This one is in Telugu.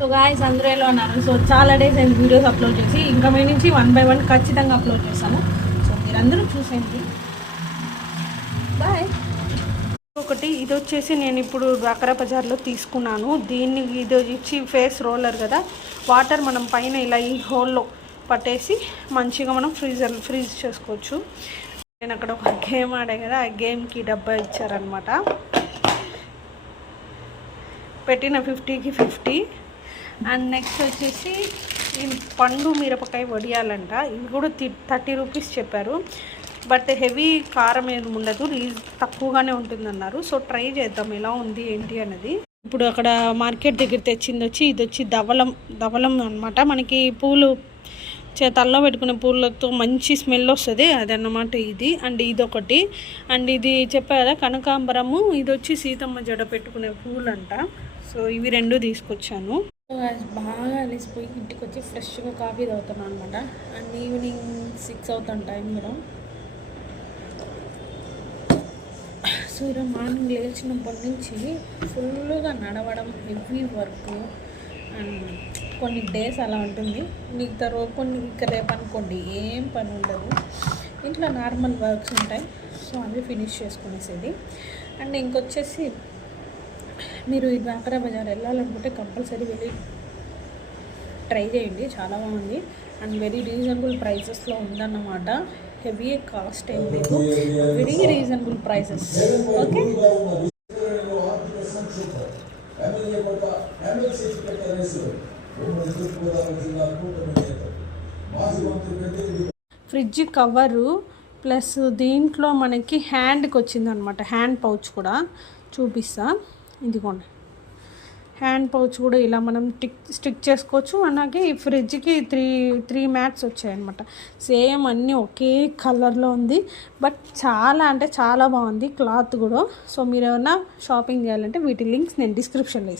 సో గాయ్స్ అందరూ ఎలా ఉన్నారు? సో చాలా డేస్ అయింది వీడియోస్ అప్లోడ్ చేసి, ఇంకా మీ నుంచి 1 by 1 ఖచ్చితంగా అప్లోడ్ చేస్తాము. సో మీరందరూ చూసేయండి. బాయ్. ఒకటి ఇది వచ్చేసి నేను ఇప్పుడు డ్వాక్రా బజార్లో తీసుకున్నాను. దీన్ని ఇది ఇచ్చి ఫేస్ రోలర్ కదా, వాటర్ మనం పైన ఇలా ఈ హోల్లో పట్టేసి మంచిగా మనం ఫ్రీజ్ చేసుకోవచ్చు. నేను అక్కడ ఒక గేమ్ ఆడే కదా, ఆ గేమ్కి డబ్బా ఇచ్చారనమాట. పెట్టిన 50కి 50. అండ్ నెక్స్ట్ వచ్చేసి ఈ పండు మిరపకాయ వడియాలంట, ఇవి కూడా 30 రూపీస్ చెప్పారు. బట్ హెవీ కారం ఏమి ఉండదు, తక్కువగానే ఉంటుందన్నారు. సో ట్రై చేద్దాం ఎలా ఉంది ఏంటి అన్నది. ఇప్పుడు అక్కడ మార్కెట్ దగ్గర తెచ్చింది వచ్చి ఇది వచ్చి దవలం అనమాట. మనకి పూలు తల్లో పెట్టుకునే పూలతో మంచి స్మెల్ వస్తుంది అదన్నమాట ఇది. అండ్ ఇదొకటి. అండ్ ఇది చెప్పా కదా కనకాంబరము, ఇది వచ్చి సీతమ్మ జడ పెట్టుకునే పూలంట. సో ఇవి 2 తీసుకొచ్చాను. బాగా అలిసిపోయి ఇంటికి వచ్చి ఫ్రెష్గా కాఫీ తాగుతున్నాను అనమాట. అండ్ ఈవినింగ్ 6 అవుతాను టైం కూడా. సో ఈరోజు మార్నింగ్ లేచినప్పటి నుంచి ఫుల్గా నడవడం, హెవీ వర్క్. అండ్ కొన్ని డేస్ అలా ఉంటుంది, మిగతా రోజు కొన్ని ఇంకా రేపు అనుకోండి ఏం పని ఉండదు, ఇంట్లో నార్మల్ వర్క్స్ ఉంటాయి. సో అవి ఫినిష్ చేసుకునేసేది. అండ్ ఇంకొచ్చేసి మీరు ఈ డ్వాక్రా బజార్ వెళ్ళాలనుకుంటే కంపల్సరీ వెళ్ళి ట్రై చేయండి, చాలా బాగుంది. అండ్ వెరీ రీజనబుల్ ప్రైసెస్లో ఉందన్నమాట. హెవీ కాస్ట్ ఏం లేదు, very reasonable prices. Okay. Fridge cover plus దీంట్లో మనకి హ్యాండ్కి వచ్చిందనమాట, హ్యాండ్ పౌచ్ కూడా చూపిస్తా. ఇదిగోండి, హ్యాండ్ పౌచ్ కూడా ఇలా మనం స్టిక్ చేసుకోవచ్చు. అలాగే ఈ ఫ్రిడ్జ్కి త్రీ మ్యాట్స్ వచ్చాయన్నమాట. సేమ్ అన్నీ ఒకే కలర్లో ఉంది, బట్ చాలా అంటే చాలా బాగుంది క్లాత్ కూడా. సో మీరు ఏమైనా షాపింగ్ చేయాలంటే వీటి లింక్స్ నేను డిస్క్రిప్షన్లో ఇస్తాను.